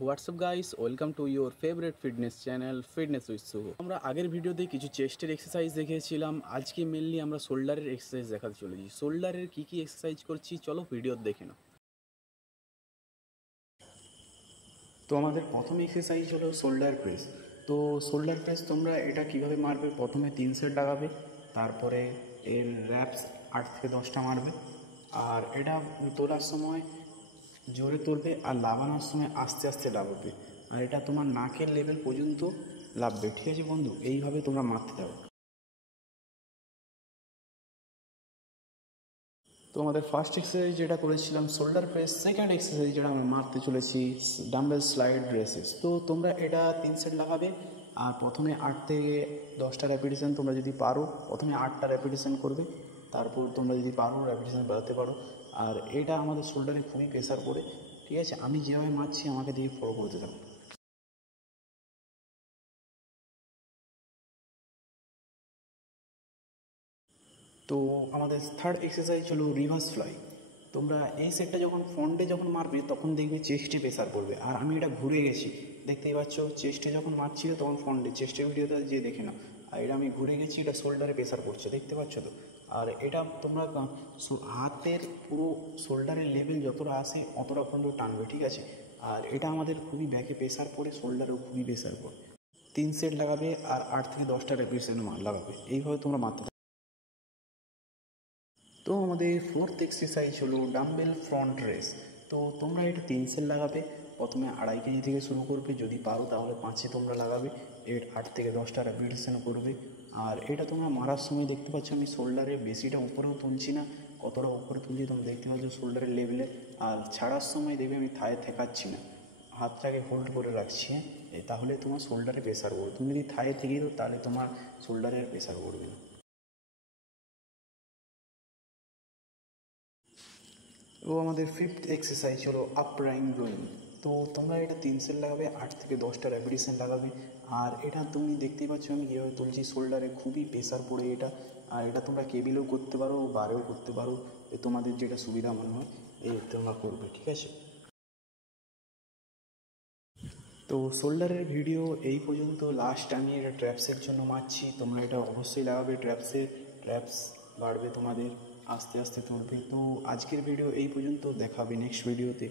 WhatsApp guys, welcome to your favourite fitness channel fitness with Suhu. আমরা আগের ভিডিওতে কিছু চেস্টের এক্সারসাইজ দেখিয়েছিলাম। আজকে মেনলি আমরা শোল্ডারের এক্সারসাইজ দেখাতে চলেছি। শোল্ডারের কী কী এক্সারসাইজ করছি চলো ভিডিও দেখে নাও। তো আমাদের প্রথম এক্সারসাইজ হলো শোল্ডার প্রেস। তো শোল্ডার প্রেস তোমরা এটা কিভাবে মারবে, প্রথমে 3 সেট লাগাবে, তারপরে এর র্যাপস 8 থেকে 10টা মারবে। আর এটা তোলার সময় জোরে তুলবে আর লাগানোর সময় আস্তে আস্তে লাগাবে। আর এটা তোমার নাকের লেভেল পর্যন্ত লাভবে। ঠিক আছে বন্ধু, এইভাবে তোমরা মারতে যাও। তো আমাদের ফার্স্ট এক্সারসাইজ যেটা করেছিলাম শোল্ডার প্রেস, সেকেন্ড এক্সারসাইজ যেটা আমরা মারতে চলেছি ডাম্বেল স্লাইড রেসেস। তো তোমরা এটা 3 সেট লাগাবে আর প্রথমে 8 থেকে 10টা রেপিটেশন তোমরা যদি পারো, প্রথমে 8টা রেপিটেশন করবে, তারপর তোমরা যদি পারো রেপিটেশন বাড়াতে পারো। আর এটা আমাদের শোল্ডারে খুবই প্রেশার পড়ে। ঠিক আছে, আমি যেভাবে মারছি আমাকে দিয়ে ফলো করতে থাকো। তো আমাদের থার্ড এক্সারসাইজ হলো রিভার্স ফ্লাই। তোমরা এই সেটটা যখন ফ্রন্টে যখন মারবে তখন দেখবে চেস্টে প্রেসার পড়বে। আর আমি এটা ঘুরে গেছি, দেখতেই পাচ্ছ চেস্টে যখন মারছিল তখন ফ্রন্টে, চেস্টের ভিডিওটা যে দেখে নাও। আর এটা আমি ঘুরে গেছি, এটা শোল্ডারে প্রেসার পড়ছে, দেখতে পাচ্ছ তো। আর এটা তোমরা হাতের পুরো শোল্ডারের লেভেল যতটা আসে অতটা পর্যন্ত টানবে। ঠিক আছে, আর এটা আমাদের খুবই ব্যাকে প্রেসার পড়ে, শোল্ডারেও খুবই প্রেসার পড়ে। 3 সেট লাগাবে আর 8 থেকে 10টা রেপিটেশন লাগাবে, এইভাবে তোমরা মারতে। তো আমাদের ফোর্থ এক্সারসাইজ হলো ডাম্বেল ফ্রন্ট রেস। তো তোমরা এটা 3 সেট লাগাবে, প্রথমে 2.5 কেজি থেকে শুরু করবে, যদি পারো তাহলে 5 তোমরা লাগাবে, এর 8 থেকে 10টা রেপিটেশন করবে। আর এটা তোমরা মারার সময় দেখতে পাচ্ছ আমি শোল্ডারে বেশিটা উপরেও তুলছি না, কতটা উপরে তুলছি তোমরা দেখতে পাচ্ছ শোল্ডারের লেভেলে। আর ছাড়ার সময় দেখবে আমি থায়ে ঠেকাচ্ছি না, হাতটাকে হোল্ড করে রাখছি। তাহলে তোমার শোল্ডারে প্রেশার পড়বে। তুমি যদি থায়ে থেকে দাও তাহলে তোমার শোল্ডারে প্রেশার পড়বে না। ও আমাদের ফিফথ এক্সারসাইজ হলো আপরাইং রোয়িং। তো তোমরা এটা 3 সেট লাগাবে, 8 থেকে 10টা রেপিটেশন লাগাবে। আর এটা তুমি দেখতেই পাচ্ছ আমি কীভাবে তুলছি, শোল্ডারে খুবই প্রেশার পড়ে এটা। আর এটা তোমরা কেবিলেও করতে পারো, বারেও করতে পারো, তোমাদের যেটা সুবিধা মনে হয় তোমরা করবে। ঠিক আছে, তো শোল্ডারের ভিডিও এই পর্যন্ত। লাস্ট আমি এটা ট্র্যাপসের জন্য মারছি, তোমরা এটা অবশ্যই লাগাবে। ট্র্যাপস বাড়বে তোমাদের, আস্তে আস্তে তুলবে। তো আজকের ভিডিও এই পর্যন্ত, দেখাবে নেক্সট ভিডিওতে।